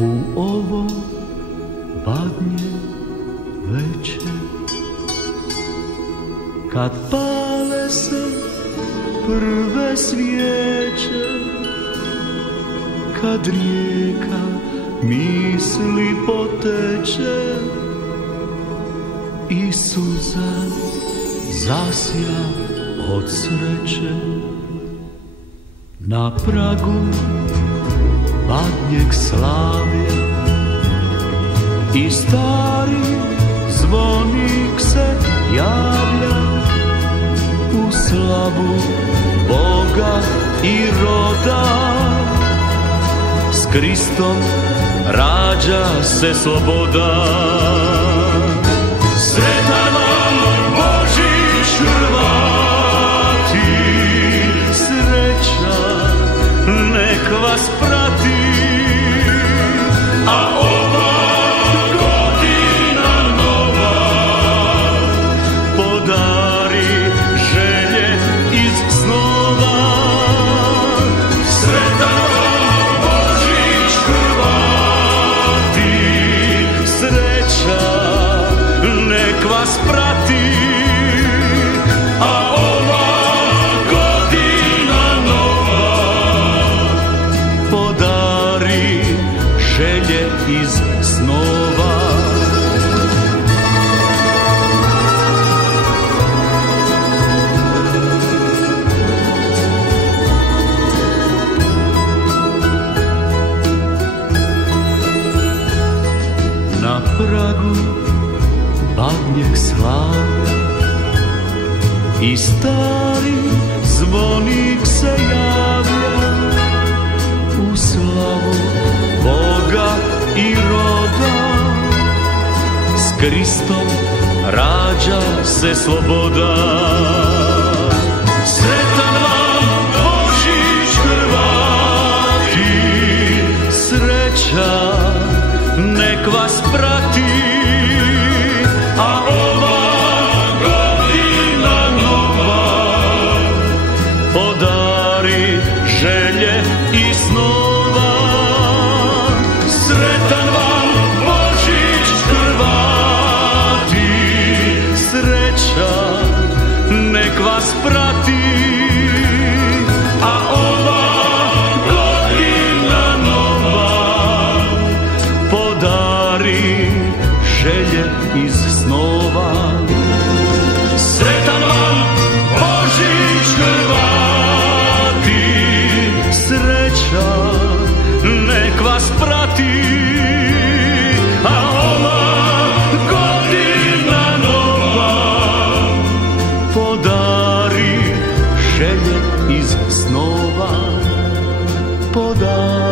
U ovo badnje veče, kad pale se prve svijeće, kad rijeka misli poteče i suza zasja od sreće, na pragu badnjeg slavlja i stari zvonik se javlja u slavu Boga i roda. S Kristom rađa se sloboda. Sretan vam Božić Hrvati, sreća nek vas prati, a ova godina nova podari želje iz snova. Sretan vam Božić Hrvati, sreća nek vas prati, a ova godina nova podari želje iz snova. Na pragu badnjeg slavlja i stari zvonik se javlja u slavu Boga i roda. S Kristom rađa se sloboda. Sretan vam Božić Hrvati, sreća nek vas prati, a ova godina nova podari želje i snova. Sretan vam Božić Hrvati, sreća nek vas prati, a ova godina nova podari želje iz snova. Sretan vam Božić Hrvati, sreća nek vas prati, a ova godina nova podari želje iz snova. Podari